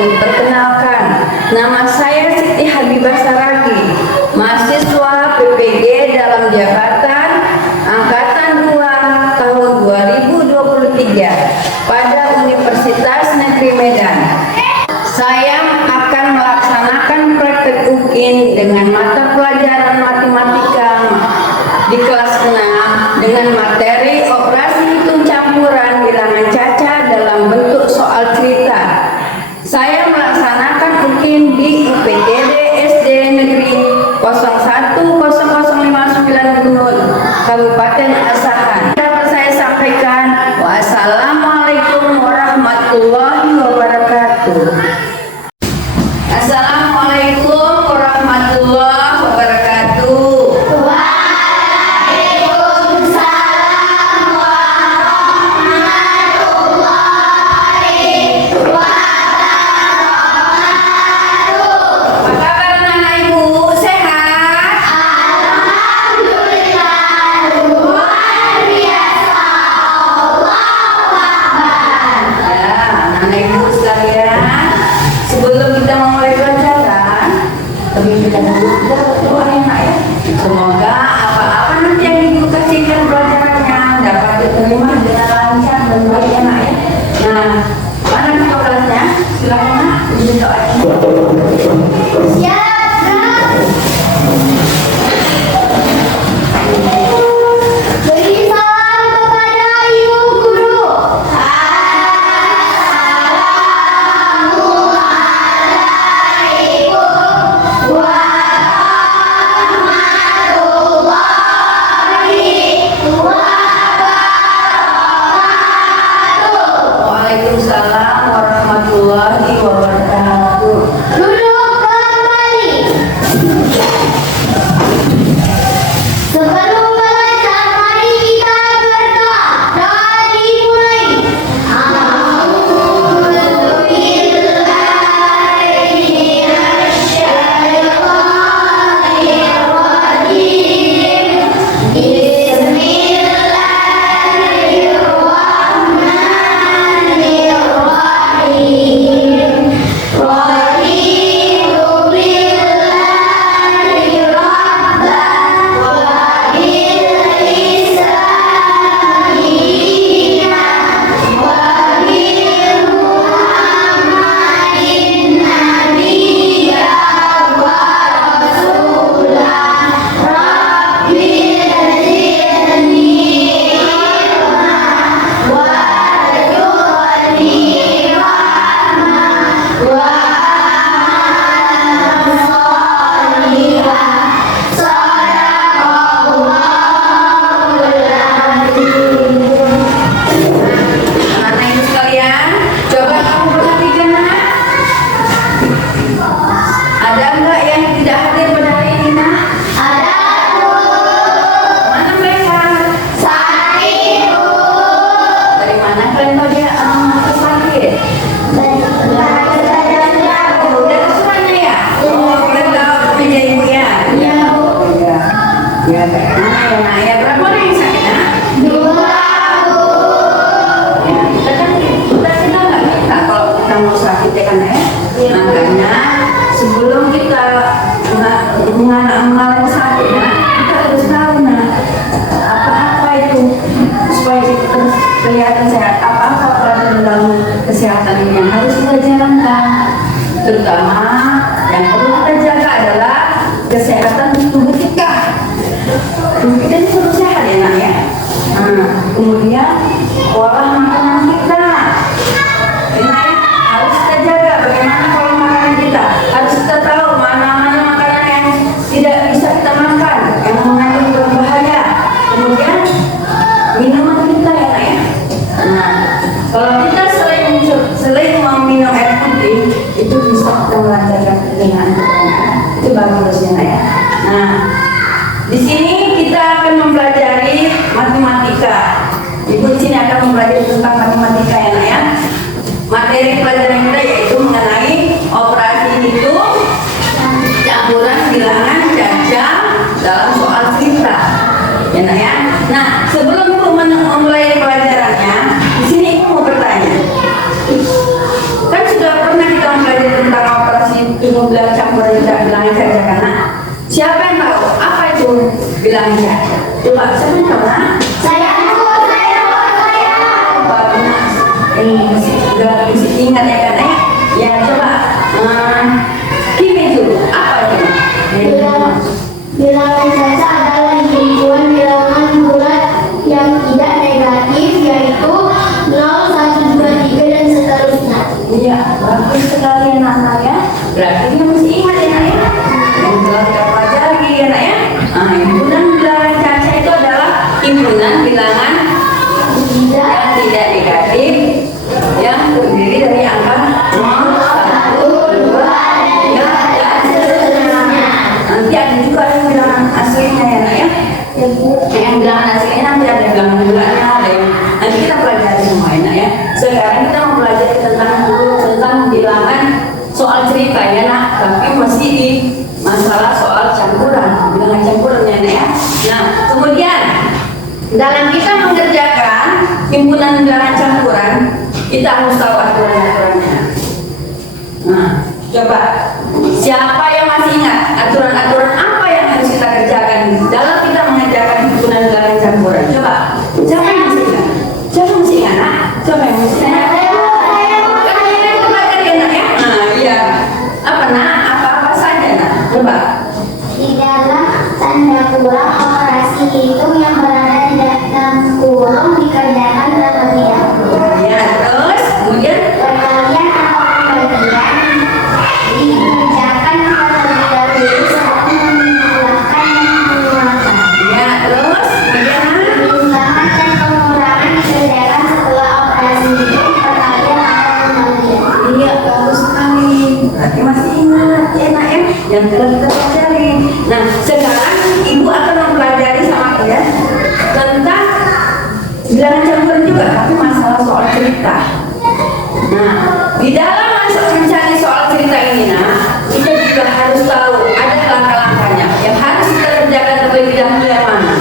Perkenalkan, nama saya Siti Habibah Saragi, mahasiswa PPG dalam jabatan Angkatan 2 tahun 2023 pada Universitas Negeri Medan. Saya akan melaksanakan praktek UKIN dengan mata pelajaran matematika di kelas 6 dengan materi operasi hitung campuran bilangan caca dalam bentuk soal cerita. Saya melaksanakan UKIN di UPTD SD Negeri 010059 Gunung, Kabupaten Asahan. Dapat saya sampaikan, wassalamualaikum warahmatullahi wabarakatuh. Assalamualaikum warahmatullahi wabarakatuh. Semoga apa-apa nanti yang ibu kasihkan pelajarannya dapat diterima dengan lancar dan baik ya nak ya. Nah, mana ketua kelasnya? Silakan nak, izin doanya. Beri salam kepada ibu guru. Waalaikumsalam warahmatullahi wabarakatuh. Duduk kembali. Sebelum belajar, mari kita berdoa. Doa dimulai. Makanya sebelum kita mengalami sakitnya, kita harus tahu apa-apa itu supaya kita terus kelihatan sehat. Apa-apa pelajaran dalam kesehatan ini yang harus kita jalankan. Terutama yang perlu kita jaga adalah kesehatan tubuh kita. Tubuh kita ini perlu sehat ya nak ya. Kemudian pola makanan kita. Harus kita jaga bagaimana pola makanan kita. Harus kita tahu mana-mana makanan yang tidak bisa kita makan, yang mengandung berbahaya. Kemudian minuman kita ya nak ya. Kalau kita selain meminum air putih, itu bisa kita melancarkan pencernaan kita. Itu bagus ya nak ya. Nah, di sini kita akan mempelajari matematika. Ibu di sini akan mempelajari tentang matematika ya nak ya. Materi pelajaran kita yaitu mengenai operasi hitung campuran bilangan caca dalam soal cerita. Ya nak ya. Nah, sebelum ibu memulai pelajarannya, di sini ibu mau bertanya. Kan sudah pernah kita mempelajari bilang ya. Coba siapa yang tahu nak? Saya. Ini mesti ingat ya kan ya. Ya coba kimi dulu apa itu? Bilangan caca adalah himpunan bilangan bulat yang tidak negatif, yaitu 0, 1, 2, 3 dan seterusnya. Iya, bagus sekali anak-anak ya. Berarti kita mesti ingat ya nak ya. Yang telah kita pelajari ya nak ya. Himpunan bilangan caca itu adalah himpunan bilangan yang tidak negatif yang terdiri dari angka 0, 1, 2, 3 dan seterusnya. Nanti ada juga yang bilangan aslinya ya nak ya. Yang bilangan aslinya nanti ada bilangan bulatnya, ada yang nanti kita pelajari semua ya nak ya. Sekarang kita mau pelajari tentang bilangan soal cerita ya nak, tapi masih di masalah soal campuran, bilangan campuran ya nak ya. Nah kemudian dalam kita mengerjakan himpunan bilangan campuran, kita harus tahu aturan-aturannya. Nah, coba siapa yang masih ingat aturan-aturan apa yang harus kita kerjakan dalam kita mengerjakan himpunan bilangan campuran? Coba, siapa yang masih ingat? Siapa masih ingat? Nak? Coba yang masih ingat? Kalian itu belajar ya nak ya? Nah, iya. Apa nak? Apa-apa saja nak? Coba. Di dalam tanda kurung operasi hitung yang berada di dalam kurung dikerjakan terlebih dahulu. Ya, terus kemudian Perkalian atau pembagian dikerjakan terlebih dahulu sebelum menambahkan dan mengurangi. ya, terus kemudian Penimbangan dan pengurangan dikerjakan setelah operasi hitung, perkalian atau pembagian. iya, bagus sekali. Berarti masih ingat ya nak ya yang telah kita pelajari. Nah, sekarang ibu akan mempelajari sama kalian tentang bilangan campuran juga, tapi masalah soal cerita. Nah, di dalam mencari soal cerita ini nak, kita juga harus tahu ada langkah-langkahnya yang harus kita kerjakan terlebih dahulu yang mana.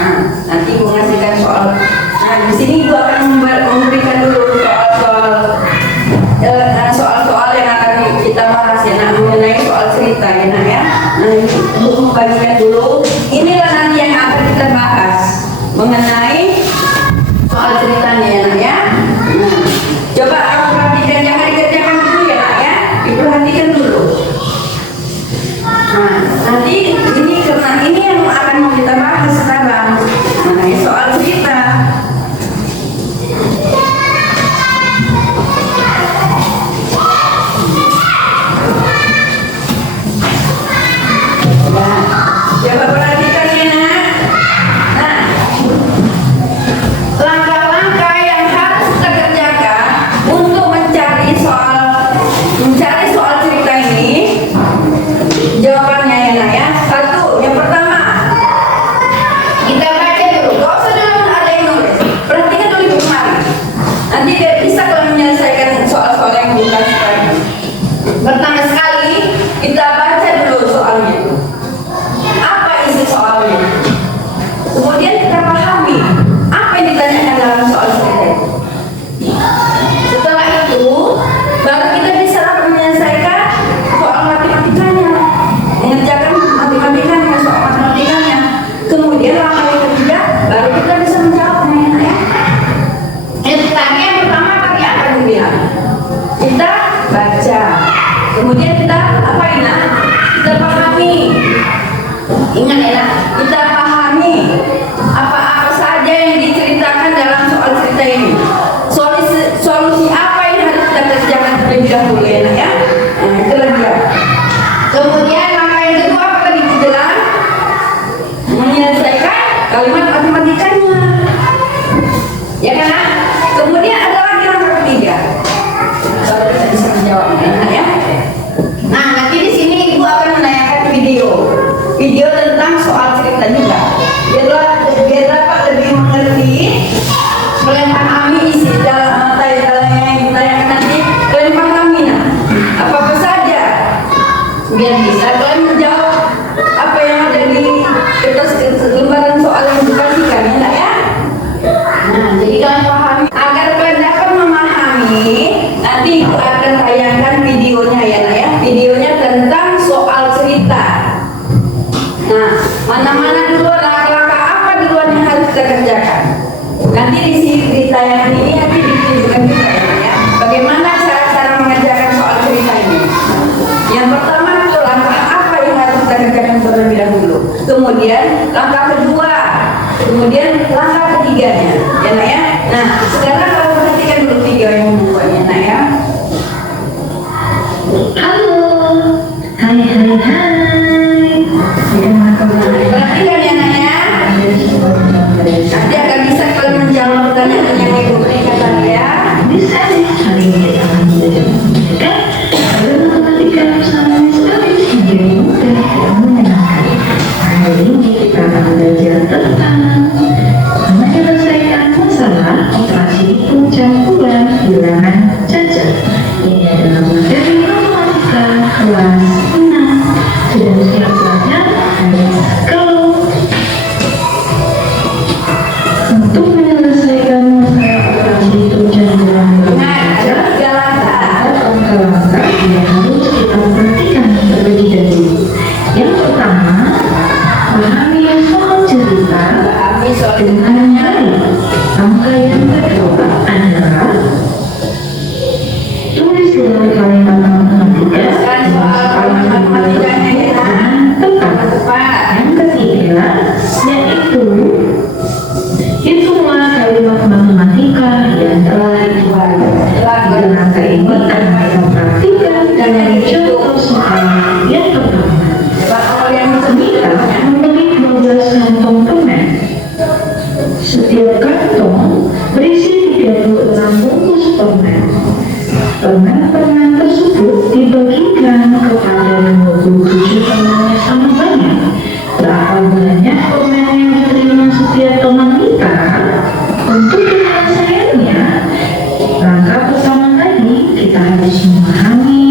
Nah, nanti ibu ngasihkan soal. Nah, di sini ibu akan memberikan dulu soal-soal yang akan kita bahas ya nak, mengenai soal cerita ya nak ya. Nah, ibu membagikan dulu. Inilah nanti yang akan kita bahas mengenai soal ceritanya ya nak ya. Nah, coba kamu perhatikan, jangan dikerjakan dulu ya nak ya, diperhatikan dulu. Nah, nanti ini karena ini yang akan mau kita bahas sekarang mengenai soal cerita. Nah, coba perhatikan ya nak. Nah, langkah-langkah yang harus kita kerjakan untuk mencari soal cerita ini, jawabannya ya nak ya. Satu, yang pertama kita baca dulu. Gak usah dulu ada yang nulis. Perhatikan dulu di kemarin. Nanti biar bisa kalau menyelesaikan soal-soal yang bukan sekali. Pertama sekali kita baca dulu soalnya. Apa isi soalnya? Kemudian kita pahami apa yang ditanyakan dalam soal cerita itu. Setelah itu, baru kita bisa menyelesaikan soal matematikanya, mengerjakan matematikanya, soal matematikanya. Kemudian langkah yang ketiga, baru kita bisa menjawabnya ya. Yang pertama tadi apa yang bilang? Kita baca, kemudian kita apa ini? Kita pahami. Ingat ya, nak, kita pahami apa-apa saja yang diceritakan dalam soal cerita ini. Solusi apa yang harus kita kerjakan terlebih dahulu ya, nak, ya. Nah, itu lagi ya. Kemudian langkah yang kedua apa tadi bilang? Menyelesaikan kalimat matematikanya. Ya kan? Nak? Kemudian ada lagi langkah ketiga. Baru kita bisa menjawabnya, nak, ya. Nah, nanti di sini ibu akan menanyakan video tentang soal cerita juga. Biar dapat lebih mengerti, kalian pahami isi dalam materi yang ditanyakan nanti, kalian pahami nah apa saja, biar bisa kalian menjawab apa yang ada di kertas lembaran soal yang dikasihkan ya nak ya. Nah, jadi kalian pahami agar kalian dapat memahami. Nanti ibu akan tayangkan videonya ya nak ya, videonya tentang soal cerita. Nah, mana-mana langkah kedua, kemudian langkah ketiganya, ya nak ya. Nah, sekarang kalau perhatikan dulu video yang keduanya, nak ya. Halo, hai. Perhatikan ya nak ya. Nanti akan bisa kalian menjawab pertanyaan yang ibu berikan tadi ya. Bisa nih, hari ini kita akan belajar membedakan matematika sama sekali menjadi mudah dan menyenangkan. Hari ini kita akan belajar tentang menyelesaikan masalah operasi hitung campuran bilangan cacat. Ini adalah materi matematika kelas 6. Sudah siap belajar? Let's go! Untuk menyelesaikan masalah operasi hitung campuran bilangan cacat, Tiga langkah. langkah-langkah yang harus kita perhatikan terlebih dahulu. Yang pertama, pahami soal cerita Kami soal dengan baik. Langkah yang kedua adalah tulis dalam kalimat matematika soal matematikanya ya. dengan tepat. Tepat. Yang ketiga yaitu hitunglah kalimat matematika yang telah dibuat. Tiga langkah ini akan kita praktikkan dengan contoh soal yang pertama. Coba kalau yang Kita membeli 12 kantong permen. Setiap kantong berisi 36 bungkus permen. Permen-permen tersebut dibagikan kepada 27 teman yang sama banyak. Berapa banyak permen yang diterima setiap teman kita? Untuk penyelesaiannya, langkah pertama tadi kita harus memahami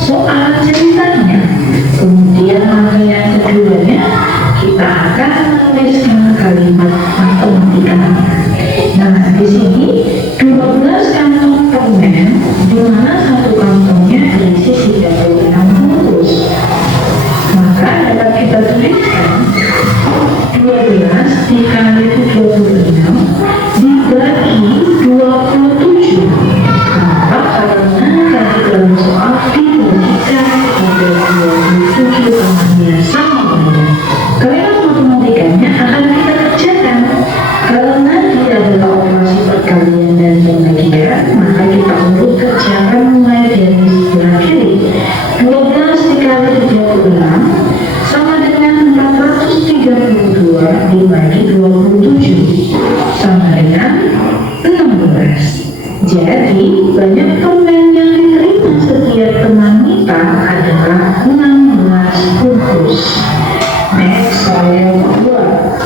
soal ceritanya. Kemudian langkah yang keduanya kita akan menuliskan kalimat matematikanya. Nah, di sini 12 kantong permen, di mana satu kantongnya berisi 36 bungkus. Maka dapat kita tuliskan 12 dikali 36 dibagi 27. Kenapa? Karena tadi dalam soal diberikan pada 27 temannya sama banyak. Kalimat matematikanya akan kita kerjakan. Karena tidak adalah operasi perkalian dan pembagian, maka kita perlu kerjakan mulai dari sebelah kiri. 12 dikali 36 sama dengan 432 dibagi 27 sama dengan 16. Jadi banyak permen yang diterima setiap teman kita adalah 16 bungkus. Next, soal yang kedua.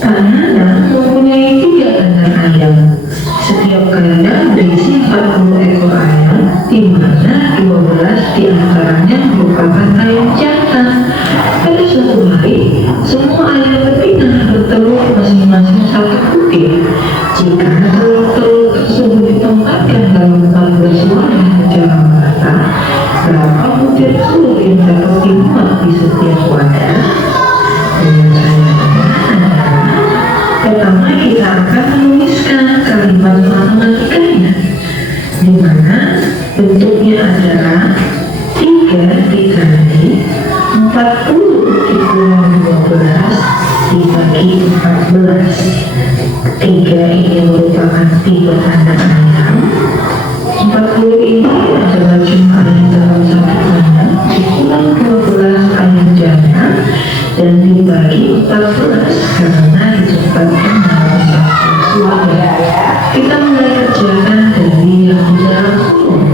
Kandang mempunyai 3 kandang ayam. Setiap kandang berisi 40 ekor ayam, di mana 12 diantaranya merupakan ayam jantan. Pada suatu hari, semua ayam betina bertelur masing-masing 1 butir. Jika telur-telur tersebut ditempatkan dalam 14 wadah dalam rata, berapa butir telur yang dapat dimuat di setiap wadah? Pertama kita akan menuliskan kalimat matematikanya, di mana bentuknya adalah 3 dikali 40 dikurang 12 dibagi 14. 3 ini merupakan tipe kandang ayam. 40 ini adalah jumlah ayam dalam satu kandang dikurang 12 ayam jantan dan dibagi 14 karena ditempatkan dalam satu wadah. Kita mulai kerjakan dari yang di dalam kurung.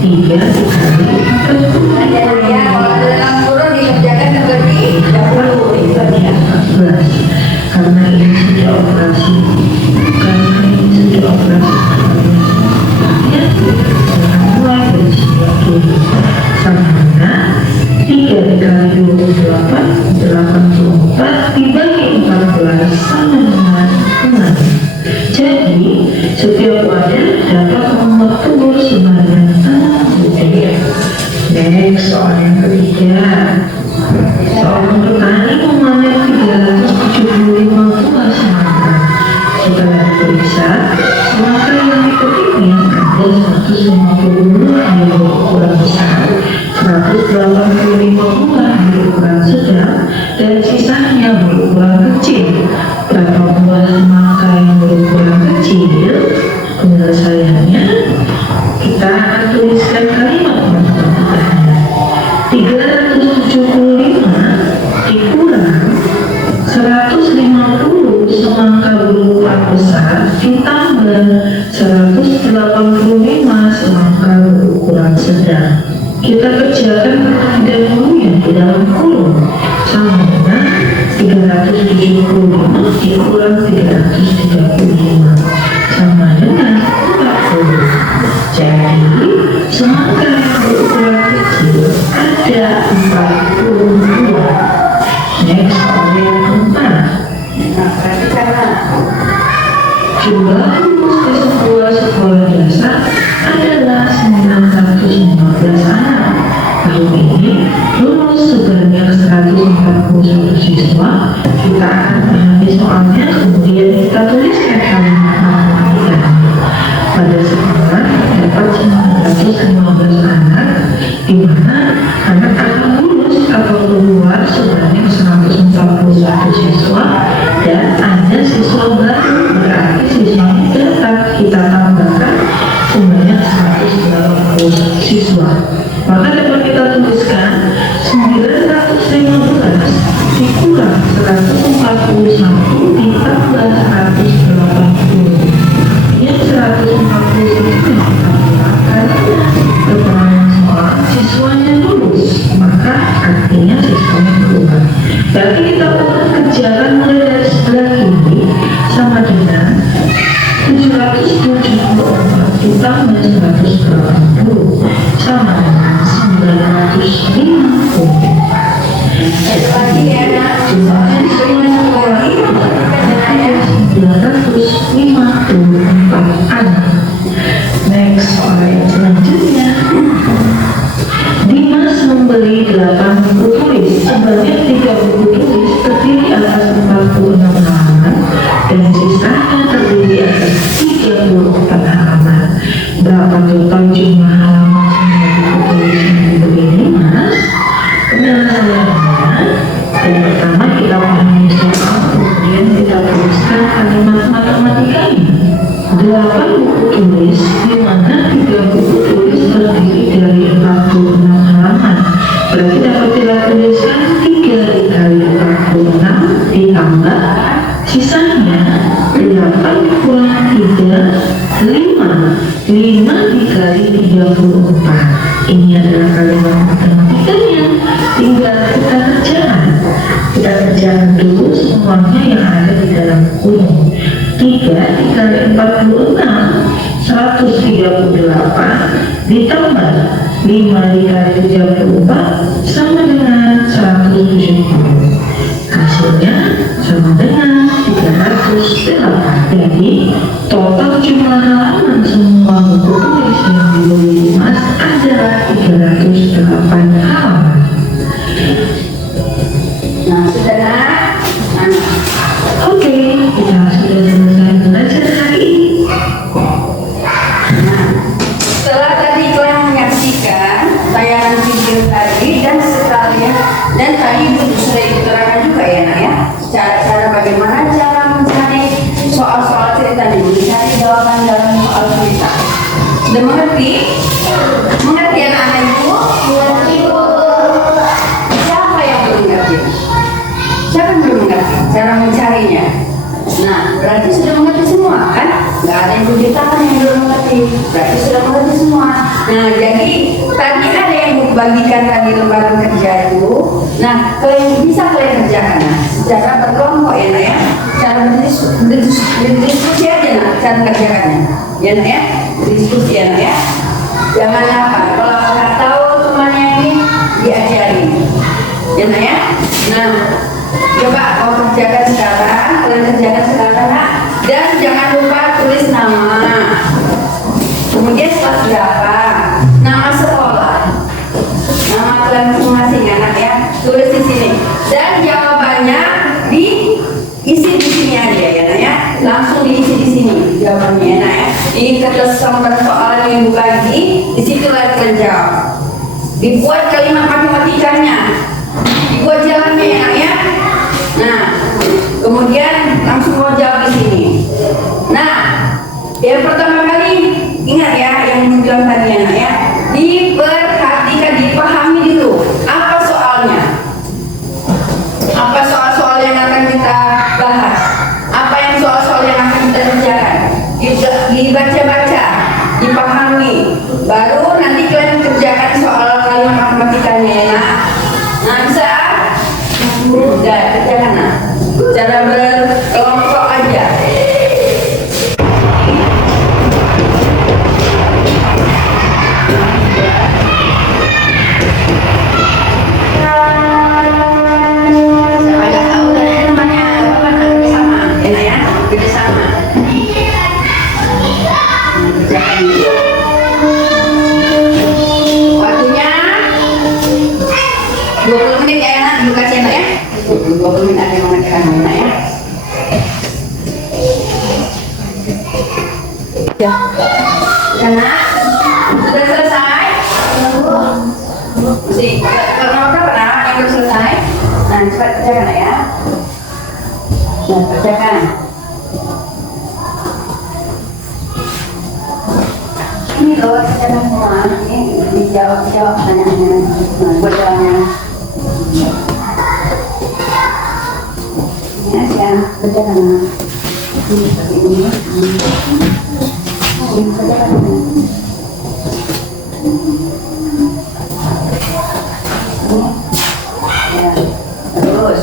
3 dikali 40 Ya, kalau dalam kurung dikerjakan seperti dahulu dibagi 14. Karena ini sudah operasi mulai dari sebelah kiri sama dengan 3 dikali 28 84 dibagi 14 sama dengan 6. Jadi setiap wadah dapat memuat telur sebanyak 6 butir. Next, soal yang ketiga. Seorang petani memanen 375 buah semangka. Setelah diperiksa, semangka sedang kita kerjakan dahulunya di dalam kurung sama dengan 375 dikurang 335 sama dengan 40. Jadi semangka yang berukuran kecil ada 42. Next, soal yang keempat. Nah, perhatikanlah. Jumlah lulus di sebuah sekolah dasar adalah 915 anak. Tahun ini lulus sebanyak 141 siswa. Kita akan pahami soalnya, kemudian kita tuliskan kalimat matematikanya. Pada sekolah terdapat 915 anak, di mana anak akan lulus atau keluar sebanyak 141 siswa dan ada siswa baru, berarti siswa tetap kita tambahkan sebanyak 180 siswa. Maka dapat kita tuliskan 915 dikurang 141 ditambah 180. Yang 140 itu kita gunakan keterangan soal siswanya lulus, maka artinya siswanya keluar. Berarti kita ulang kerjakan mulai dari sebelah kiri sama dengan 774 ditambah 180 sama dengan 950. Lagi ya, nak. Soalnya diberikan lagi. Perhatikan ya. 954 anak. Next, soal yang selanjutnya. Dimas membeli 8 buku tulis. Sebanyak 3 buku tulis terdiri atas 46 halaman dan sisanya terdiri atas 34 halaman. Berapa total jumlah halaman semua buku tulis yang dibeli Dimas? Penyelesaiannya, yang pertama kita pahami soal, kemudian kita tuliskan kalimat matematikanya. 8 buku tulis, di mana 3 buku tulis terdiri dari 46 halaman. Berarti dapat kita tuliskan 3 dikali 46 ditambah sisanya 8 kurang 3, 5 dikali 34. Ini adalah kalimat matematikanya. Tinggal kita kerjakan. Kita kerjakan dulu semuanya yang ada di dalam kurung. 3 dikali 46 138 ditambah 5 dikali 34 sama dengan 170. Hasilnya sama dengan 308. Jadi total jumlah halaman semua buku tulis yang dibeli Dimas adalah 308 halaman. Nah, sudah nak. Oke, kita sudah selesai belajar hari ini. Setelah tadi telah menyaksikan tayangan video tadi dan tadi sudah diterangkan juga ya nak ya, cara bagaimana cara mencari soal-soal cerita dulu, mencari jawaban dalam soal cerita. Sudah mengerti? Mengerti anak-anak ibu? Mengerti, Bu. Siapa yang belum mengerti? Siapa yang belum mengerti cara mencarinya? Nah, berarti sudah mengerti semua kan? Nggak ada yang beritakan yang belum mengerti. Berarti sudah mengerti semua. Nah, jadi tadi ada yang bagikan tadi lembaran kerja itu. Nah, kalian bisa kalian kerjakan secara berkelompok ya nak ya. Cara berdiskusi aja nak, cara kerjakannya. Ya nak ya, diskusi ya nak ya. Jangan apa, kalau nggak tahu temannya ini diajarin. Ya nak ya. Nah, coba kau kerjakan sekarang, kalian kerjakan sekarang nak. Dan jangan lupa tulis nama. Kemudian kelas berapa, nama sekolah, nama kalian masing-masing anak ya, tulis di sini. Dan jawabannya diisi di sini aja ya nak ya, langsung diisi di sini jawabannya ya nak ya. Ini kertas gambar soal yang ibu bagi, di situ kalian jawab. Dibuat kalimat matematikanya, dibuat jalannya ya nak ya. Nah, kemudian langsung mau jawab di sini. Nah, yang pertama kali ingat ya yang bilang tadi ya nak ya, diperhatikan, dipahami dulu apa soalnya, apa soal-soal yang akan kita bahas, apa yang soal-soal yang akan kita kerjakan, dibaca-baca, dipahami, baru nanti kalian kerjakan 20 menit aja mengerjakan anak ya. Ya. Karena sudah selesai. Kalau berapa anak yang belum selesai? Nah, cepat kerjakan ya. Nah, kerjakan. Ini loh, kerjakan semua. Ini dijawab pertanyaannya. Nah, buat jawabannya. Ya, sekarang kerjakan. Ini seperti ini. Ini kerjakan. Ya, terus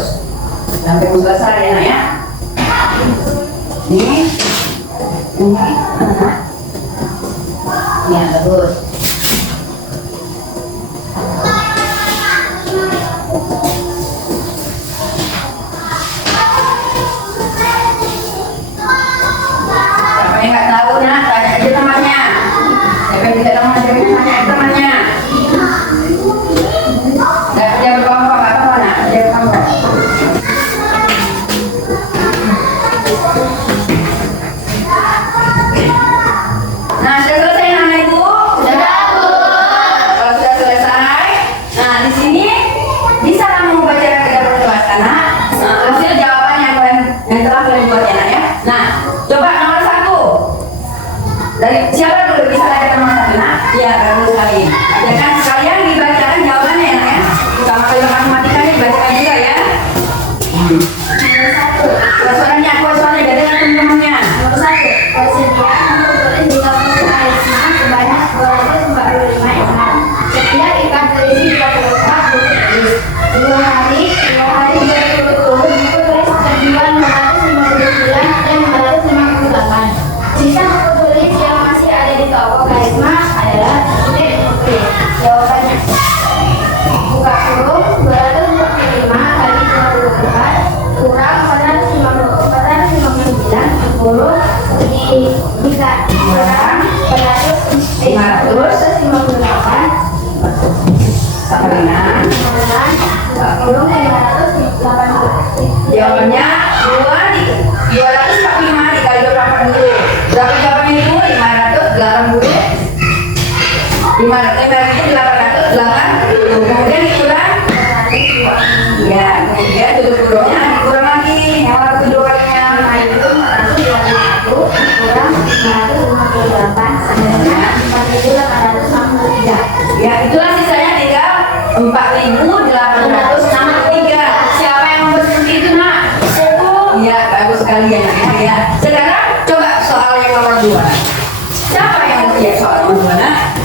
sampai selesai ya nak ya. Ini, ya terus. Siapa yang nggak tahu nak, tanya aja temannya. Siapa yang tidak tahu, tanya aja temannya. Nggak kerja berkelompok, nggak apa-apa nak, kerja berkelompok. Nah, sudah selesai anak ibu? Sudah bu. Kalau sudah selesai, nah di sini bisa kamu baca tidak perlu kelas anak. Nah, hasil jawabannya yang telah kalian buat ya nak ya. Nah, coba nomor 1. Dari siapa dulu bisa baca nomor 1 nak? Iya, baru sekali. Ya kan sekalian dibacakan jawabannya ya nak ya. Sama kali matematika dibacakan juga ya. Suaranya jadi teman-temannya. Nomor 1, persediaan tertulis di kamus Karisma sebanyak 245 ekar. Setiap ikan terisi 24 buku tulis. 2 hari berturut-turut buku tulis terjual 459 dan 458. Sisa buku tulis yang masih ada di toko Karisma adalah titik buku tulis. Jawabannya buka kurung 245 kali 24 kurang 459 kurung bisa kurang 558 Sabrina. kurung 580. Jawabannya 245 dikali 80. Berapa jawabannya itu? 580. 880. Kemudian dikurang. Ya, kemudian tutup kurungnya dikurang lagi. Yang waktu 2 kalinya. Nah, itu 421 kurang 558 sebenarnya 4863. Ya, itulah sisanya tinggal 4.863. Siapa yang membuat seperti itu, nak? Iya, bagus sekali ya, nak ya. Sekarang coba soal yang nomor 2. Siapa yang mau siap soal nomor 2, nak?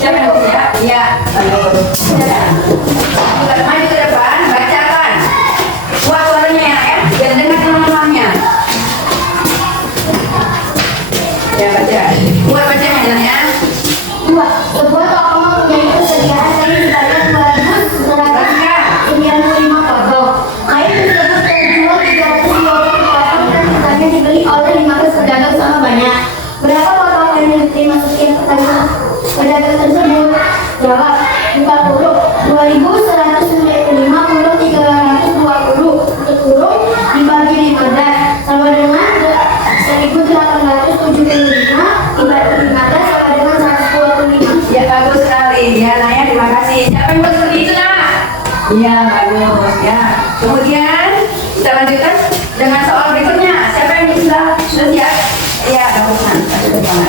Siapa yang mau siap? Iya, bagus. Kita maju ke depan, bacakan. Buat suaranya ya, nak ya. Biar dengar teman-temannya. Ya, baca. Buat bacanya ya, nak ya. 2. Sebuah toko mempunyai persediaan kain sebanyak 2.995 potong. Kain tersebut terjual 320 potong dan sisanya dibeli oleh 15 pedagang sama banyak. Berapa potong kain yang dimasuki pedagang tersebut? Jawab 40, 2.150, 320. Untuk kurung dibagi 15 sama dengan 1.875 dibagi 15 sama dengan 125. Ya, bagus sekali. Ya, Naya, terima kasih. Siapa yang buat seperti itu, nak? Iya, bagus. Ya. Kemudian kita lanjutkan dengan soal berikutnya. Siapa yang sudah siap? Iya, bagus, nak. Kasih bersama.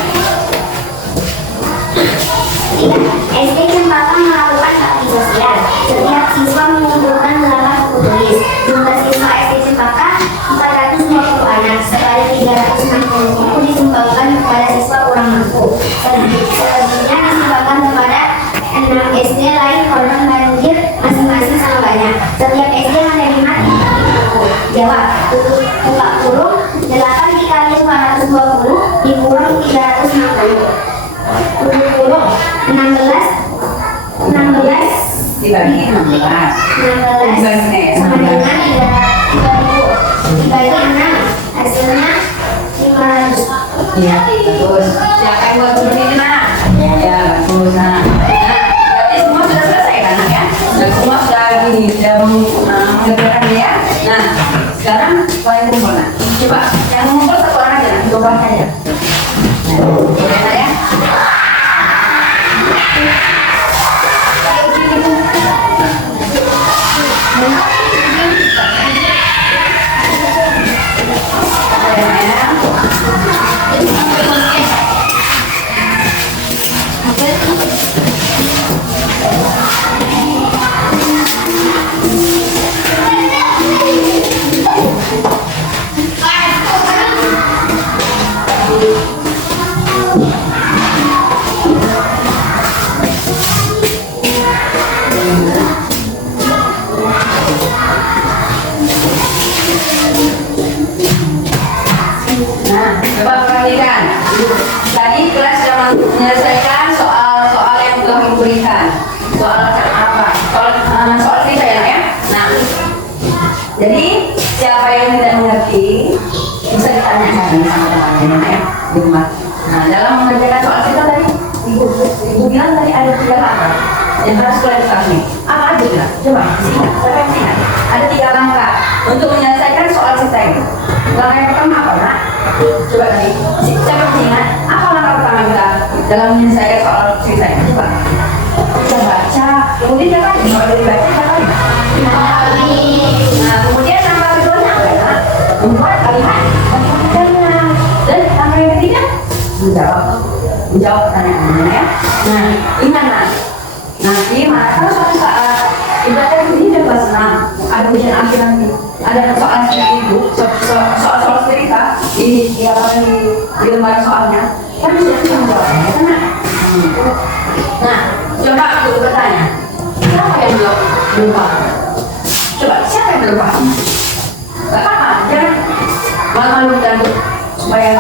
3. SD Cempaka melakukan bakti sosial. Setiap siswa mengumpulkan 8 buku tulis. Jumlah siswa SD Cempaka 450 anak. Sekali 360 buku disumbangkan kepada siswa kurang mampu. Selebihnya disumbangkan kepada 6 SD lain korban banjir masing-masing sama banyak. Setiap SD menerima 3 buku. Jawab. Buka kurung 8 dikali 420 dikurang 360. Tutup kurung 16 Dibagi 16. sama dengan 3.000 dibagi 6 hasilnya 500. Iya, bagus. Siapa yang buat seperti itu, nak? Ya, bagus, nak. Nah, berarti semua sudah selesai kan, nak ya? Dan semua sudah mengerjakan ya. Nah, berbahaya. Nah, ya. Nah, coba perhatikan. Tadi kelas sudah menyelesaikan soal-soal yang telah Ibu berikan. Soal apa? Soal cerita ya. Nah, jadi siapa yang tidak mengerti bisa ditanyakan sama teman-teman ya di rumah. Nah, dalam mengerjakan soal cerita tadi, Ibu bilang tadi ada 3 langkah yang harus kalian ketahui. Apa aja bilang? Coba singkat. Siapa yang ingat? Ada 3 langkah untuk menyelesaikan soal cerita ini. Langkah yang pertama apa, Nak? Coba tadi, siapa yang ingat? Apa langkah pertama kita dalam menyelesaikan soal cerita ini? Coba. Kita baca, kemudian kita kan kalau dari baca kita kan memahami. Nah, kemudian langkah keduanya apa ya? Membuat kalimat kalimatnya. Dan langkah yang ketiga menjawab pertanyaannya ya. Nah, ingat Nak. Nah, gimana kalau suatu saat ibadah ini udah kelas 6, ada ujian akhir nanti, ada soal itu, soal cerita di lembar soalnya, kan bisa menjawabnya, kan Nak? Nah, coba aku bertanya, siapa yang belum paham? Coba, siapa yang belum paham? Gak apa-apa, jangan malu-malu dan supaya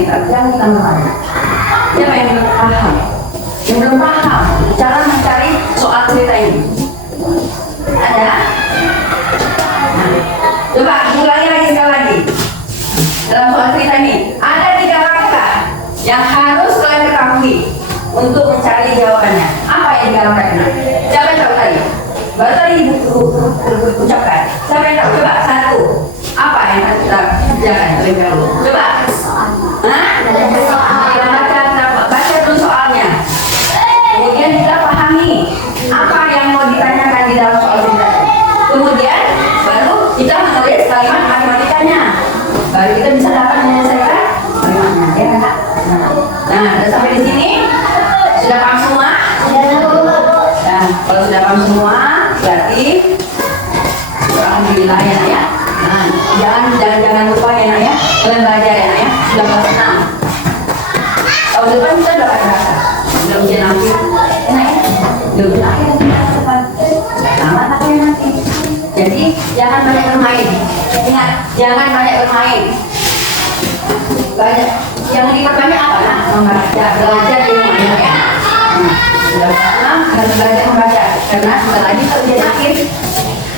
kita jangan kita malu. Siapa yang belum paham? Yang belum paham cara mencari soal cerita ini? Ada? Nah, coba ulangi lagi sekali lagi. Dalam soal cerita ini ada 3 langkah yang harus kalian ketahui untuk mencari jawabannya. Apa yang 3 langkah ini? Siapa yang tahu tadi? Baru tadi Ibu ucapkan. Siapa yang tahu? Coba 1. Apa yang harus kita kerjakan terlebih dahulu? Coba. Hah? Baca dulu soalnya. Kemudian kita pahami apa yang mau ditanyakan di dalam soal cerita. Kemudian baru kita menulis kalimat matematikanya. Baru kita bisa dapat menyelesaikan kalimatnya. Ya kan? Nah, udah sampai di sini. Sudah paham semua? Nah, kalau sudah paham semua, berarti alhamdulillah ya Nak ya. Nah, jangan lupa ya Nak ya. Kalian belajar ya Nak ya. Sudah kelas 6. Tahun depan kita udah ada bahasa. Udah ujian akhir. Enak ya? Udah ujian akhir tahun depan. Selamat akhir nanti. Jadi jangan banyak bermain. Ingat, jangan banyak bermain. Banyak. Yang diperbanyak apa Nak? Membaca, belajar di rumah ya. Sudah pernah harus belajar membaca karena sebentar lagi kita ujian akhir.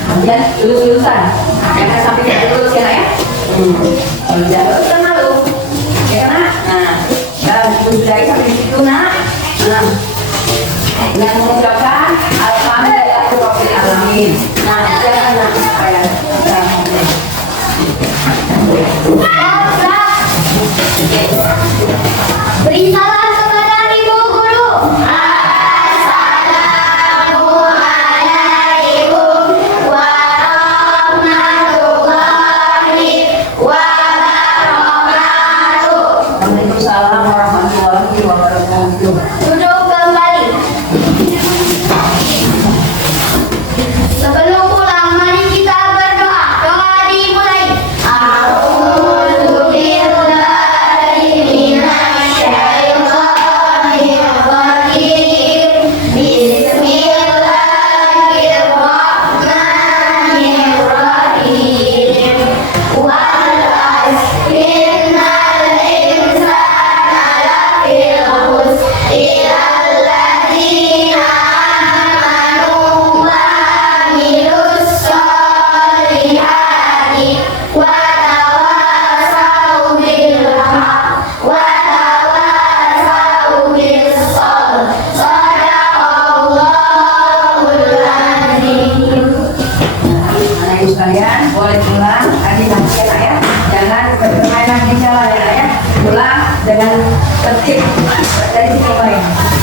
Kemudian lulus-lulusan. Jangan sampai tidak lulus ya Nak ya. Kalau tidak lulus kan malu. Ya Nak? Nah, dan dari sampai di situ Nak. Nah, dengan mengucapkan alhamdulillahirabbil alamin. Nah, jangan Nak supaya Beri salam kepada ibu guru. Assalamualaikum warahmatullahi wabarakatuh. Waalaikumsalam warahmatullahi wabarakatuh. Duduk kembali. Sebelum pulang, mari kita berdoa. Doa dimulai. Sekalian boleh pulang, tadi nanti ya Nak ya. Jangan bermain lagi di jalan ya Nak. dan tertib dari sini baik.